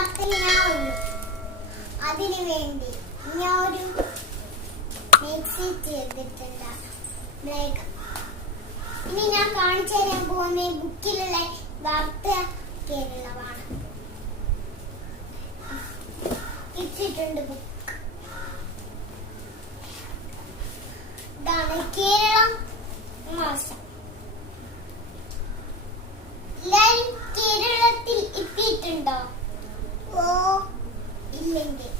പ്രാർത്ഥനയാവുള്ളൂ അതിനു വേണ്ടി ഞാൻ ഒരു മിക്സി ഇനി ഞാൻ കാണിച്ചു തരാൻ പോകുന്ന ബുക്കിലുള്ള വാർത്ത കേരളമാണ്. ഇട്ടിട്ടുണ്ട് ബുക്ക് ഇതാണ് കേരളം മാസം. എല്ലാരും കേരളത്തിൽ എത്തിയിട്ടുണ്ടോ? ഓ ഇല്ലെങ്കിൽ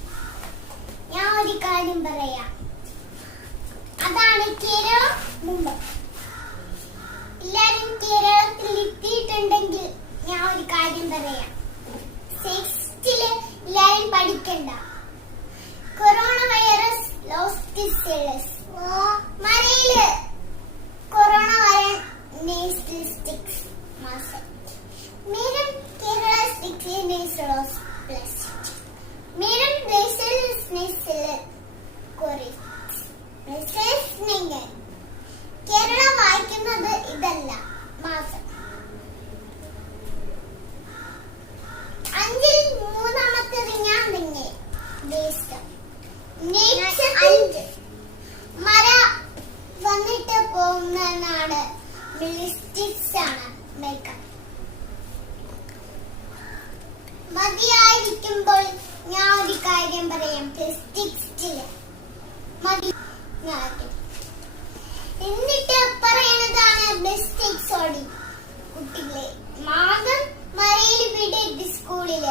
ഞാൻ ഒരു കാര്യം പറയാം. അതാണ് കേരളം മുമ്പ്. എല്ലാരും കേരളത്തിൽ എത്തിയിട്ടുണ്ടെങ്കിൽ ഞാൻ ഒരു കാര്യം പറയാം. സിക്സ്റ്റിൽ എല്ലാരും പഠിക്കണ്ട. കൊറോണ വൈറസ് ലോസ്റ്റ് സെലസ് മര വന്നിട്ട് പോകുന്ന നാട് മിലിസ്റ്റിക്സ് ആണ് മേക്കപ്പ് മതിയായിരിക്കുമ്പോൾ ഞാൻ ഒരു കാര്യം പറയാം. പ്ലാസ്റ്റിക്സിൽ മതി. എന്നിട്ട് പറയണതാണ് പ്ലാസ്റ്റിക് സോഡി കുട്ടികളെ മാതം മരയിൽ വിടരുത് സ്കൂളിൽ.